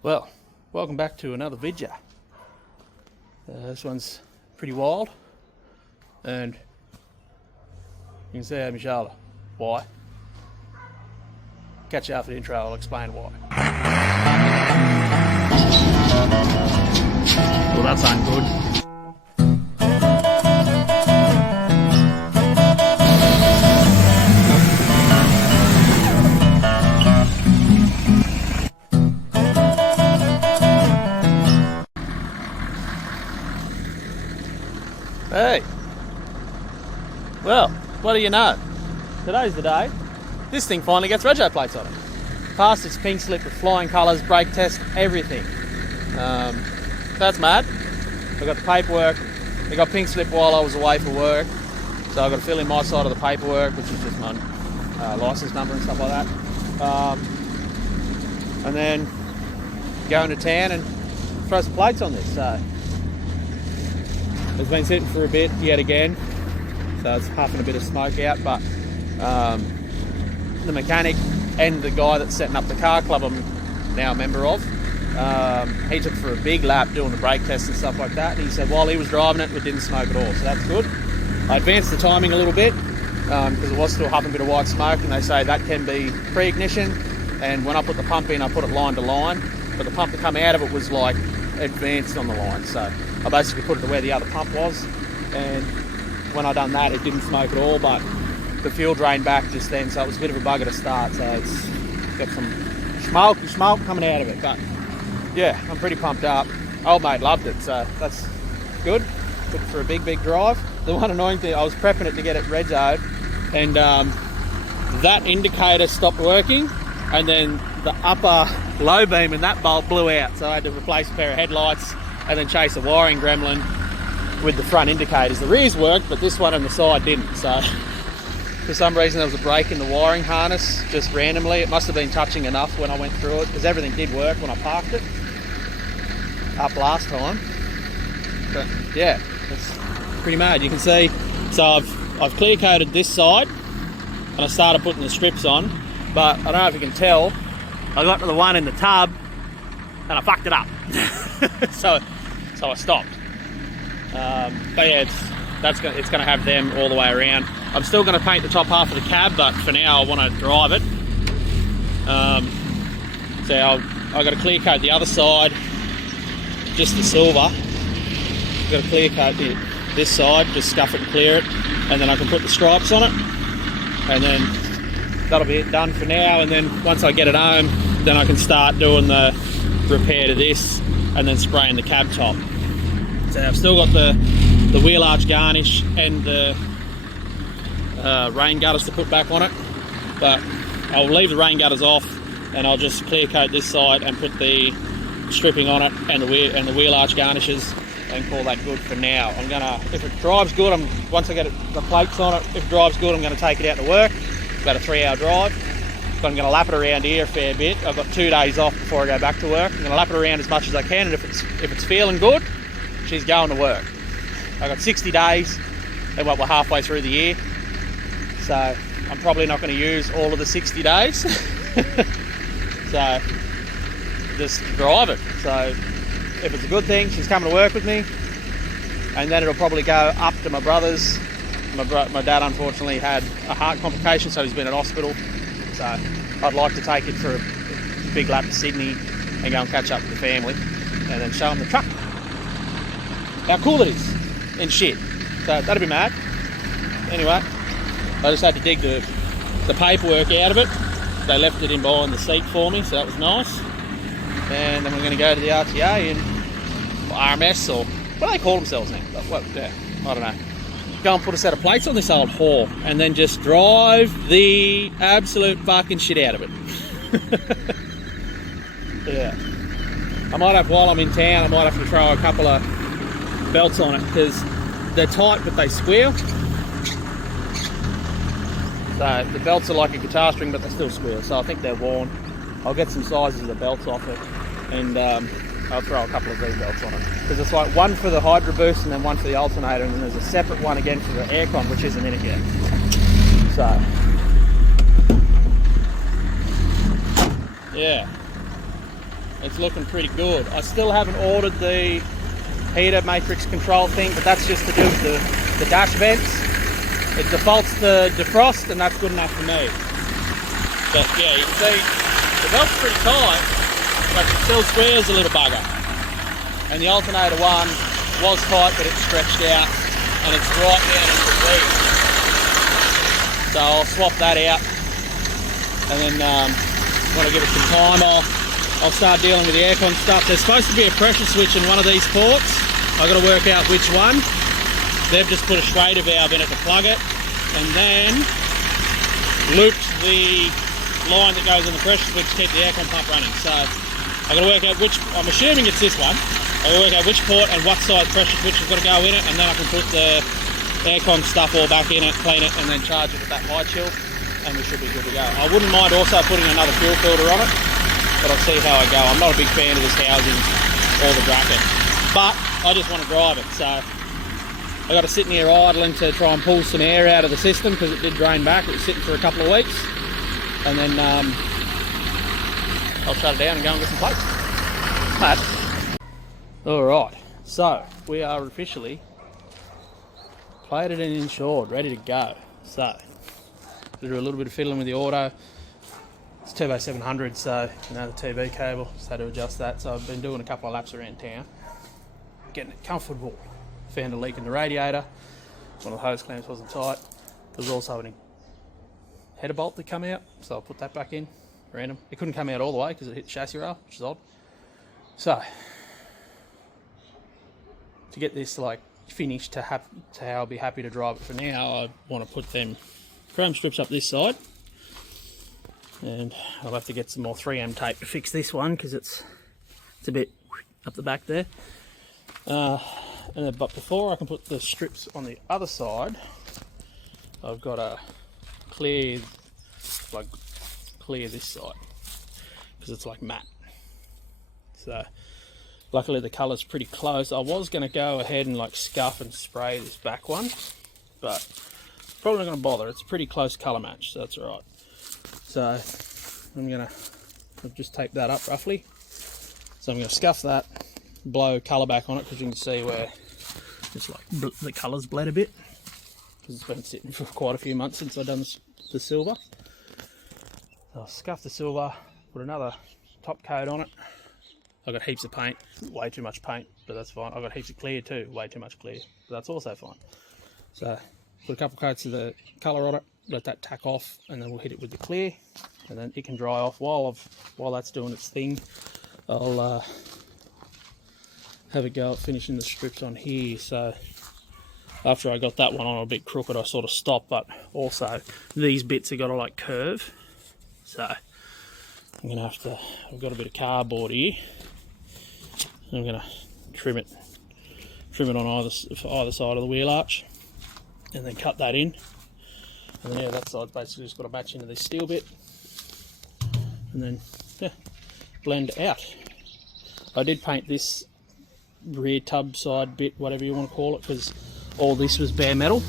Well, welcome back to another video. This one's pretty wild, and you can see how my shoulder. Why? Catch you after the intro, I'll explain why. Well, that's ungood. Hey, well, what do you know? Today's the day. This thing finally gets rego plates on it. Passed its pink slip with flying colours, brake test, everything. That's mad. I got the paperwork. I got pink slip while I was away for work, so I got to fill in my side of the paperwork, which is just my license number and stuff like that. And then go into town and throw some plates on this. So it's been sitting for a bit yet again, so it's puffing a bit of smoke out, but the mechanic and the guy that's setting up the car club I'm now a member of, he took for a big lap doing the brake tests and stuff like that, and he said while he was driving it didn't smoke at all, so that's good. I advanced the timing a little bit because it was still huffing a bit of white smoke, and they say that can be pre-ignition, and when I put the pump in I put it line to line, but the pump that come out of it was like advanced on the line, so I basically put it to where the other pump was, and when I done that it didn't smoke at all, but the fuel drained back just then, so it was a bit of a bugger to start, so it's got some smoke coming out of it. But yeah, I'm pretty pumped up. Old mate loved it, so that's good. Took it for a big drive. The one annoying thing, I was prepping it to get it regoed, and that indicator stopped working, and then the upper low beam in that bulb blew out, so I had to replace a pair of headlights and then chase a wiring gremlin with the front indicators. The rears worked, but this one on the side didn't, so for some reason there was a break in the wiring harness just randomly. It must have been touching enough when I went through it, because everything did work when I parked it up last time. But yeah, it's pretty mad. You can see, so I've clear coated this side and I started putting the strips on, but I don't know if you can tell, I got to the one in the tub and I fucked it up. so I stopped. But yeah, it's going to have them all the way around. I'm still going to paint the top half of the cab, but for now I want to drive it. So I've got to clear coat the other side, just the silver. I've got to clear coat this side, just scuff it and clear it, and then I can put the stripes on it, and then that'll be it done for now. And then once I get it home, then I can start doing the repair to this and then spraying the cab top. So I've still got the wheel arch garnish and the rain gutters to put back on it, but I'll leave the rain gutters off and I'll just clear coat this side and put the stripping on it and the wheel arch garnishes and call that good for now. I'm gonna, if it drives good, once I get the plates on it, if it drives good, I'm gonna take it out to work. It's about a 3-hour drive. So I'm going to lap it around here a fair bit. I've got 2 days off before I go back to work. I'm going to lap it around as much as I can, and if it's feeling good, she's going to work. I've got 60 days, and we're halfway through the year, so I'm probably not going to use all of the 60 days. So just drive it. So if it's a good thing, she's coming to work with me, and then it'll probably go up to my brother's. My dad unfortunately had a heart complication, so he's been in hospital. So I'd like to take it for a big lap to Sydney and go and catch up with the family and then show them the truck. How cool it is and shit. So that'd be mad. Anyway, I just had to dig the paperwork out of it. They left it in behind the seat for me, so that was nice. And then we're going to go to the RTA and RMS, or what do they call themselves now? I don't know. Go and put a set of plates on this old whore and then just drive the absolute fucking shit out of it. Yeah. I might have, while I'm in town, I might have to throw a couple of belts on it, because they're tight but they squeal. So the belts are like a guitar string but they still squeal, so I think they're worn. I'll get some sizes of the belts off it, and I'll throw a couple of these belts on it, because it's like one for the hydro boost and then one for the alternator, and then there's a separate one again for the aircon, which isn't in it yet. So yeah, it's looking pretty good. I still haven't ordered the heater matrix control thing, but that's just to do with the dash vents. It defaults to defrost, and that's good enough for me. But yeah, you can see the belt's pretty tight, but it still squares a little bugger. And the alternator one was tight, but it's stretched out, and it's right down into the V. So I'll swap that out, and then when I give it some time, I'll start dealing with the aircon stuff. There's supposed to be a pressure switch in one of these ports. I've got to work out which one. They've just put a Schrader valve in it to plug it, and then looped the line that goes in the pressure switch to keep the aircon pump running. So I've got to work out which, I'm assuming it's this one. I've got to work out which port and what size pressure switch has got to go in it, and then I can put the aircon stuff all back in it, clean it, and then charge it with that high chill, and we should be good to go. I wouldn't mind also putting another fuel filter on it, but I'll see how I go. I'm not a big fan of this housing or the bracket, but I just want to drive it. So I got to sit in here idling to try and pull some air out of the system because it did drain back. It was sitting for a couple of weeks, and then I'll shut it down and go and get some plates. Mad. All right, so we are officially plated and insured, ready to go. So do a little bit of fiddling with the auto. It's turbo 700, so you know the TV cable, just had to adjust that. So I've been doing a couple of laps around town, getting it comfortable. Found a leak in the radiator. One of the hose clamps wasn't tight. There was also a header bolt that come out, so I'll put that back in. Random. It couldn't come out all the way because it hit the chassis rail, which is odd. So to get this like finished to how I'll be happy to drive it for now, I want to put them chrome strips up this side, and I'll have to get some more 3M tape to fix this one because it's a bit up the back there. But before I can put the strips on the other side, I've got to clear this side because it's like matte. So luckily the colour's pretty close. I was going to go ahead and like scuff and spray this back one, but probably not going to bother. It's a pretty close colour match, so that's alright. So I've just taped that up roughly. So I'm going to scuff that, blow colour back on it because you can see where it's like the colour's bled a bit because it's been sitting for quite a few months since I've done the silver. So I'll scuff the silver, put another top coat on it. I've got heaps of paint, way too much paint, but that's fine. I've got heaps of clear too, way too much clear, but that's also fine. So put a couple of coats of the colour on it, let that tack off, and then we'll hit it with the clear, and then it can dry off. While that's doing its thing, I'll have a go at finishing the strips on here. So after I got that one on a bit crooked, I sort of stopped, but also these bits have got to like curve. So I'm gonna have to, I've got a bit of cardboard here. I'm gonna trim it on either side of the wheel arch, and then cut that in. And then yeah, that side's basically just got to match into this steel bit, and then yeah, blend out. I did paint this rear tub side bit, whatever you want to call it, because all this was bare metal.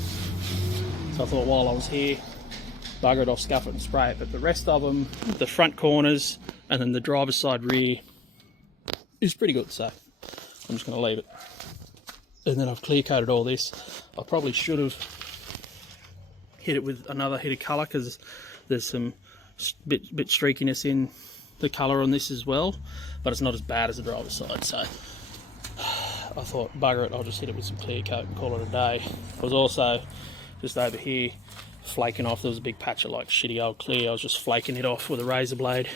So I thought while I was here, bugger it off, scuff it and spray it. But the rest of them, the front corners and then the driver's side rear, is pretty good. So I'm just going to leave it. And then I've clear coated all this. I probably should have hit it with another hit of colour because there's some bit streakiness in the colour on this as well, but it's not as bad as the driver's side. So I thought, bugger it, I'll just hit it with some clear coat and call it a day. I was also just over here flaking off, there was a big patch of like shitty old clear. I was just flaking it off with a razor blade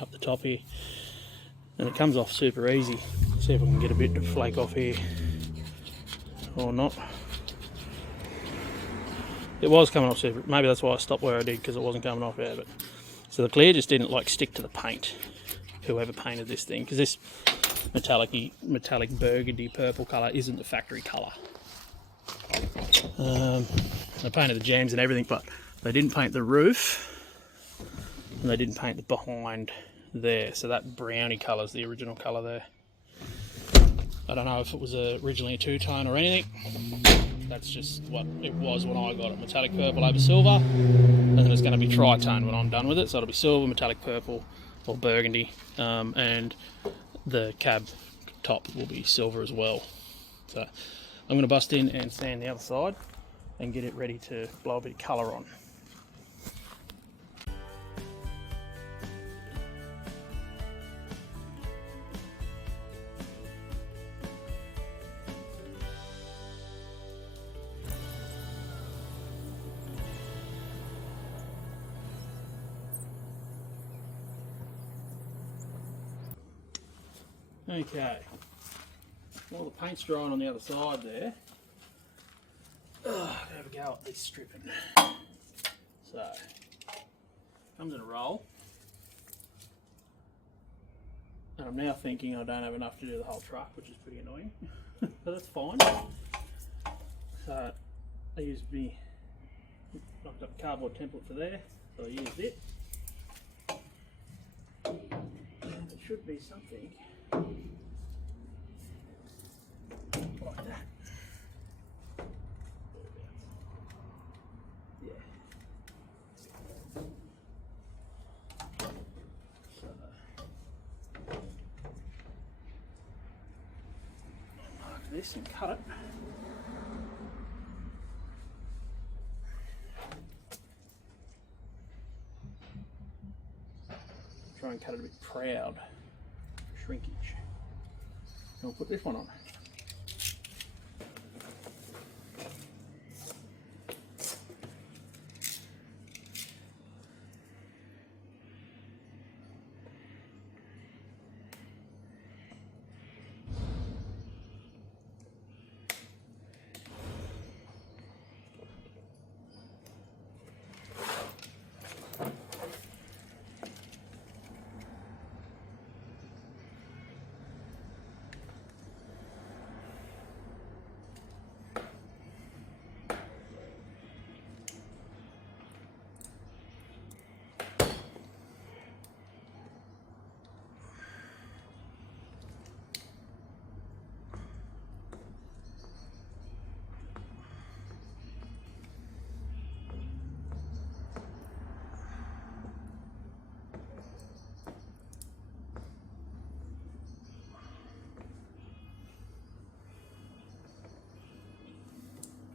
up the top here, and it comes off super easy. See if I can get a bit to flake off here or not. It was coming off super, maybe that's why I stopped where I did, because it wasn't coming off there. But so the clear just didn't like stick to the paint, whoever painted this thing, because this metallic burgundy purple colour isn't the factory colour. They painted the jams and everything, but they didn't paint the roof, and they didn't paint the behind there. So that browny colour is the original colour there. I don't know if it was originally a two-tone or anything. That's just what it was when I got it. Metallic purple over silver, and then it's going to be tri-tone when I'm done with it. So it'll be silver, metallic purple, or burgundy, and the cab top will be silver as well. So I'm going to bust in and sand the other side and get it ready to blow a bit of colour on. Okay, while the paint's drying on the other side there, have a go at this stripping. So, comes in a roll, and I'm now thinking I don't have enough to do the whole truck, which is pretty annoying, but that's fine. So, I used knocked up a cardboard template for there, so I used it. And it should be something like that. Yeah. So, mark this and cut it. Try and cut it a bit proud for shrinkage. And we'll put this one on.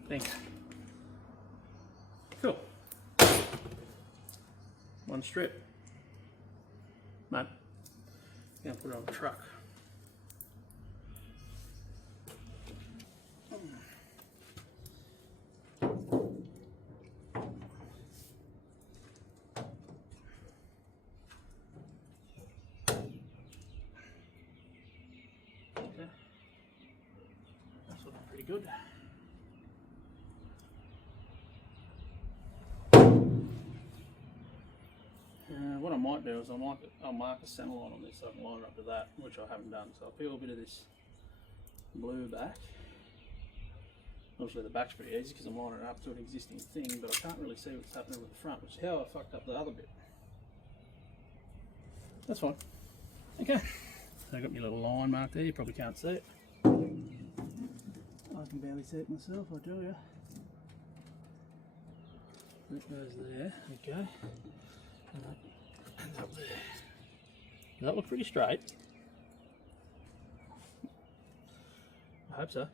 Think. Cool. One strip. Mate, gonna put it on the truck. Okay. That's looking pretty good. What I might do is I'll mark a centre line on this so I can line it up to that, which I haven't done. So I'll peel a bit of this blue back. Obviously the back's pretty easy because I'm lining it up to an existing thing, but I can't really see what's happening with the front, which is how I fucked up the other bit. That's fine. Okay, so I've got my little line mark there, you probably can't see it. I can barely see it myself, I tell you. That goes there, okay. And that ends up there. Does that look pretty straight? I hope so.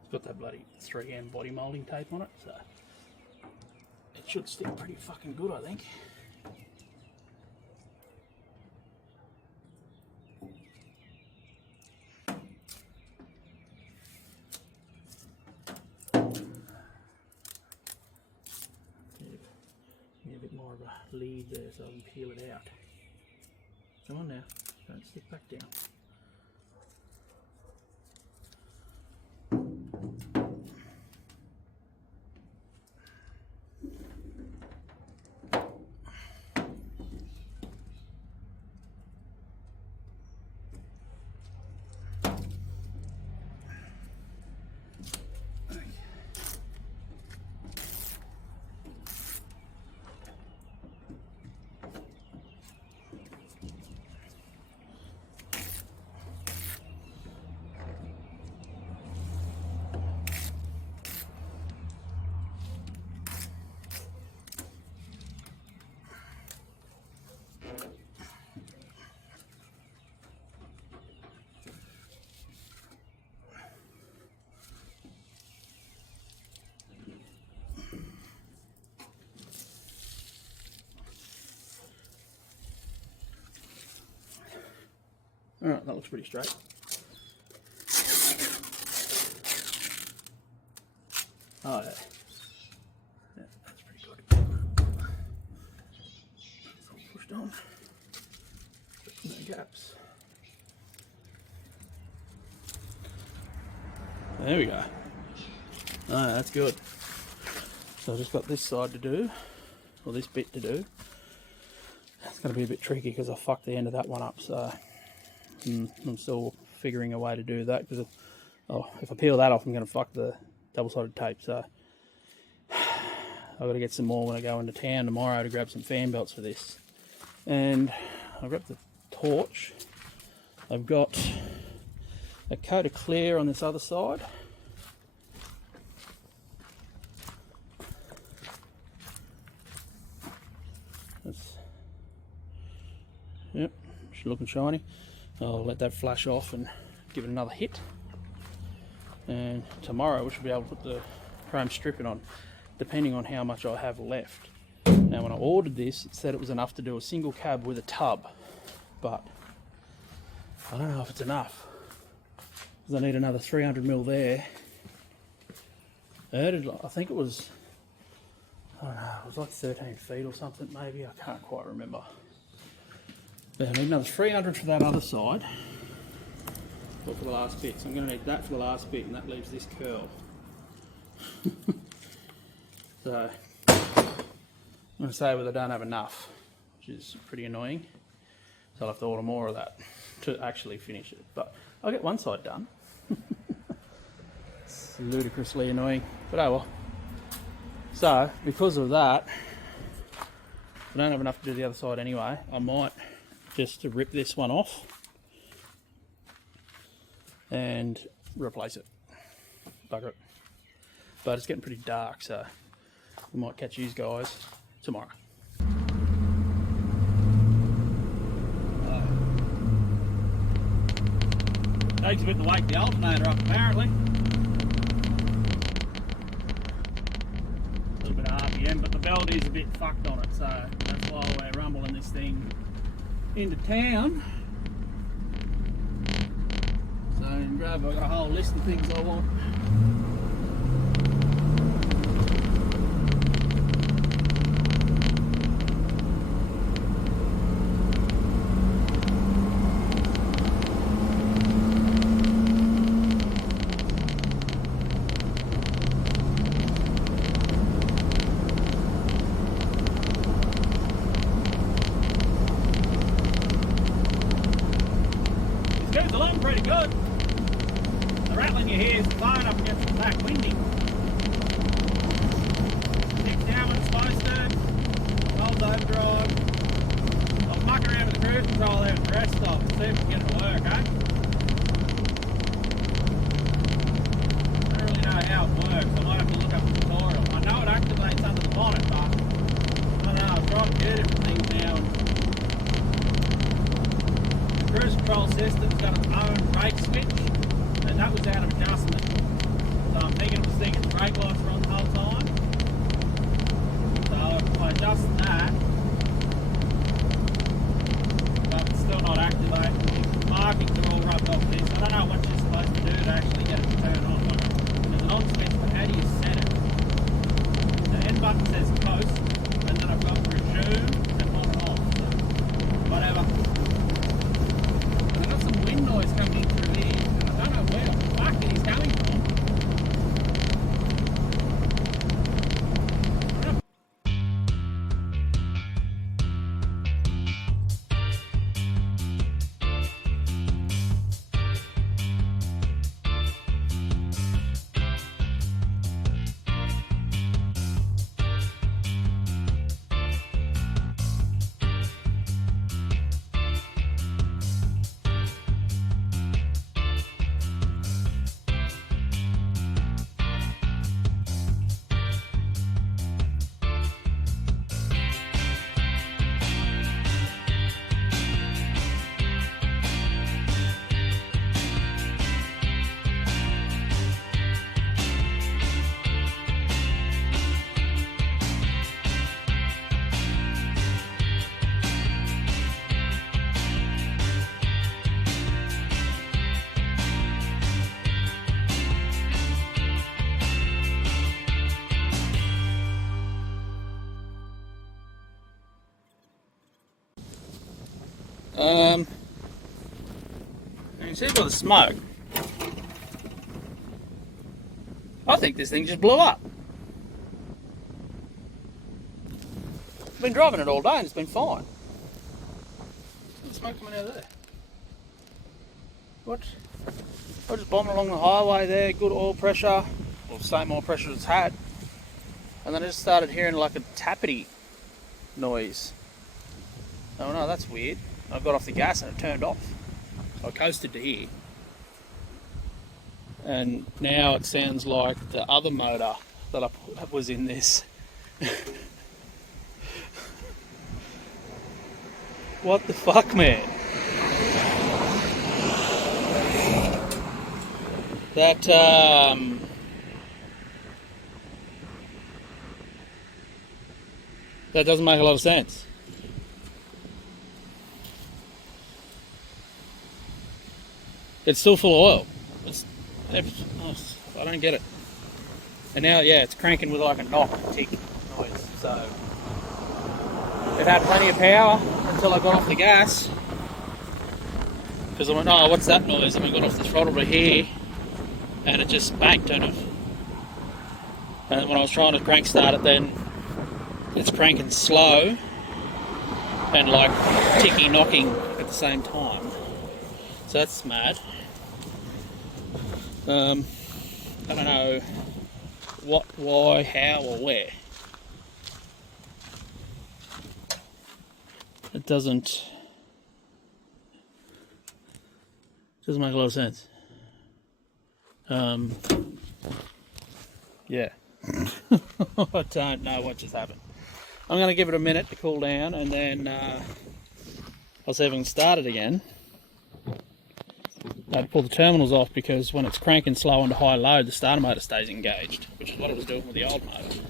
It's got that bloody 3M body moulding tape on it, so it should stick pretty fucking good, I think. Need a bit more of a lead there so I can peel it out. Come on now, don't stick back down. Alright, that looks pretty straight. Oh yeah. Yeah, that's pretty good. It's all pushed on. No gaps. There we go. Alright, that's good. So I've just got this side to do, or this bit to do. It's going to be a bit tricky because I fucked the end of that one up, so I'm still figuring a way to do that, because if I peel that off I'm going to fuck the double-sided tape, so I've got to get some more when I go into town tomorrow to grab some fan belts for this. And I've got the torch. I've got a coat of clear on this other side. Yep, she's looking shiny. I'll let that flash off and give it another hit. And tomorrow we should be able to put the chrome stripping on, depending on how much I have left. Now when I ordered this, it said it was enough to do a single cab with a tub, but I don't know if it's enough, because I need another 300mm there. I think it was, I don't know, it was like 13 feet or something maybe, I can't quite remember. But I need another 300 for that other side, or for the last bit. So I'm going to need that for the last bit, and that leaves this curl. So I'm going to say that I don't have enough, which is pretty annoying. So I'll have to order more of that to actually finish it. But I'll get one side done. It's ludicrously annoying, but oh well. So because of that, I don't have enough to do the other side anyway. I might just to rip this one off and replace it. Bugger it. But it's getting pretty dark, so we might catch these guys tomorrow. Takes a bit to wake the alternator up apparently. A little bit of RPM, but the belt is a bit fucked on it, so that's why we're rumbling this thing into town. So in Grove I've got a whole list of things I want. It's along pretty good. The rattling you hear is the phone up against the back winding. Kicks down when it's supposed to. Holds overdrive. I'll muck around with the cruise control there with the rest off and see if we can get it to work, eh? I don't really know how it works. I might have to look up a tutorial. I know it activates under the bonnet, but I don't know. I've tried a few different things now. Cruise control system's got its own brake switch, and that was out of adjustment. So I'm thinking it was thinking the brake lights were on the whole time. So if I adjust that, but it's still not activating. The markings are all rubbed off this. I don't know what you're supposed to do to actually get it to turn on. There's an on switch, but how do you set it? The end button says post, and then I've got resume and on and off. So whatever. Wind noise coming in through here, and I don't know where the fuck it is coming from. You can see by the smoke. I think this thing just blew up. I've been driving it all day and it's been fine. Where's the smoke coming out of there? What? I was just bombing along the highway there, good oil pressure, well, same oil pressure it's had. And then I just started hearing like a tappity noise. Oh no, that's weird. I got off the gas and it turned off. So I coasted to here. And now it sounds like the other motor that was in this. What the fuck, man? That doesn't make a lot of sense. It's still full of oil. I don't get it. And now, yeah, it's cranking with like a knock, tick noise. So it had plenty of power until I got off the gas. Because I went, oh, what's that noise? And we got off the throttle to here, and it just bang, turned off. And when I was trying to crank start it, then it's cranking slow and like ticky knocking at the same time. So that's mad. I don't know what, why, how, or where. It doesn't make a lot of sense. Yeah. I don't know what just happened. I'm going to give it a minute to cool down, and then I'll see if I can start it again. I had to pull the terminals off because when it's cranking slow into high load, the starter motor stays engaged, which is what it was doing with the old motor. So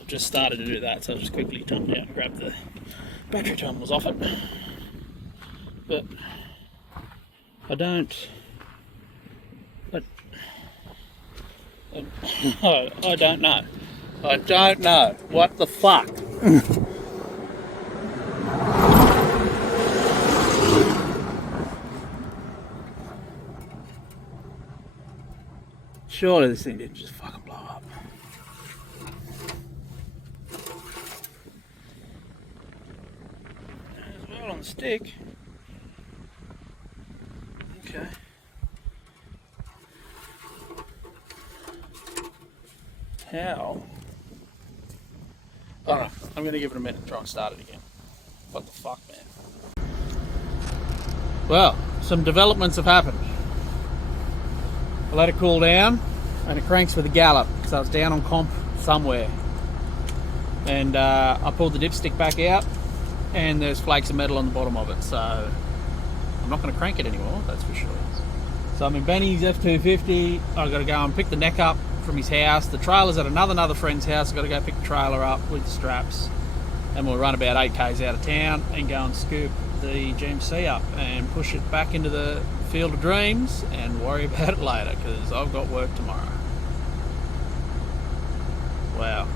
I've just started to do that, so I'll just quickly jump out and grab the battery terminals off it. But I don't know. I don't know. What the fuck? Surely this thing didn't just fucking blow up. There's well on the stick. Okay. How? I don't know. I'm going to give it a minute and try and start it again. What the fuck, man? Well, some developments have happened. I let it cool down and it cranks with a gallop, so it's down on comp somewhere. And I pulled the dipstick back out and there's flakes of metal on the bottom of it, so I'm not going to crank it anymore, that's for sure. So I'm in Benny's F250. I've got to go and pick the neck up from his house. The trailer's at another friend's house. I've got to go pick the trailer up with the straps, and we'll run about 8 k's out of town and go and scoop the GMC up and push it back into the field of dreams and worry about it later, because I've got work tomorrow. Wow.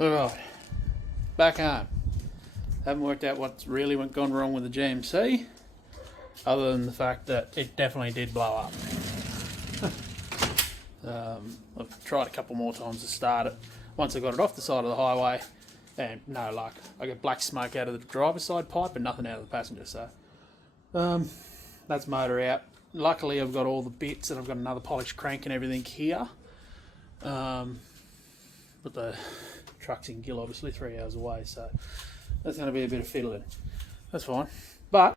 Alright, back home. Haven't worked out what's really gone wrong with the GMC, other than the fact that it definitely did blow up. I've tried a couple more times to start it. Once I got it off the side of the highway, and no luck. I got black smoke out of the driver's side pipe and nothing out of the passenger, so that's motor out. Luckily I've got all the bits and I've got another polished crank and everything here. But the truck's in Gill, obviously 3 hours away, so that's going to be a bit of fiddling. That's fine. But